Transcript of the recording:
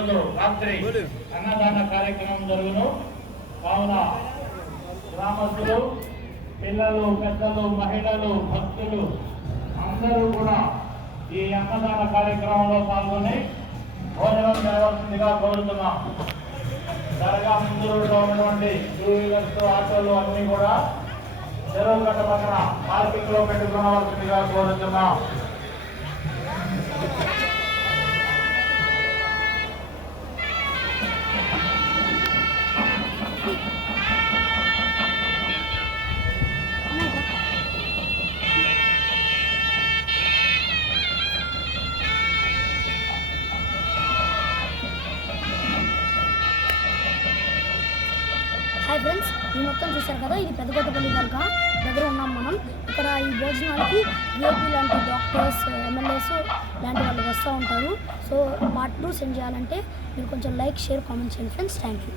ఈరోజు రాత్రి అన్నదాన కార్యక్రమం జరుగును. కావున గ్రామస్తులు, పిల్లలు, పెద్దలు, మహిళలు, భక్తులు అందరూ కూడా ఈ అన్నదాన కార్యక్రమంలో పాల్గొని భోజనం చేయవలసిందిగా కోరుతున్నాం. దర్గా ముందు రోడ్లో ఉన్నటువంటి 2 వీలర్స్, ఆటోలు అన్నీ కూడా చెరువు గట్ట పక్కన పార్కింగ్ లో పెట్టుకోవాల్సిందిగా కోరుతున్నాం. హాయ్ ఫ్రెండ్స్, ఈ మొత్తం చూశారు కదా, ఇది పెద్దకొత్తపల్లి దర్గా దగ్గర ఉన్నాం మనం. ఇక్కడ ఈ భోజనాలకి విఐపీ లాంటి డాక్టర్స్, ఎమ్మెల్యేస్ లాంటి వాళ్ళు వస్తూ ఉంటారు. సో పార్ట్ 2 సెండ్ చేయాలంటే మీరు కొంచెం లైక్, షేర్, కామెంట్ చేయండి ఫ్రెండ్స్. Thank you.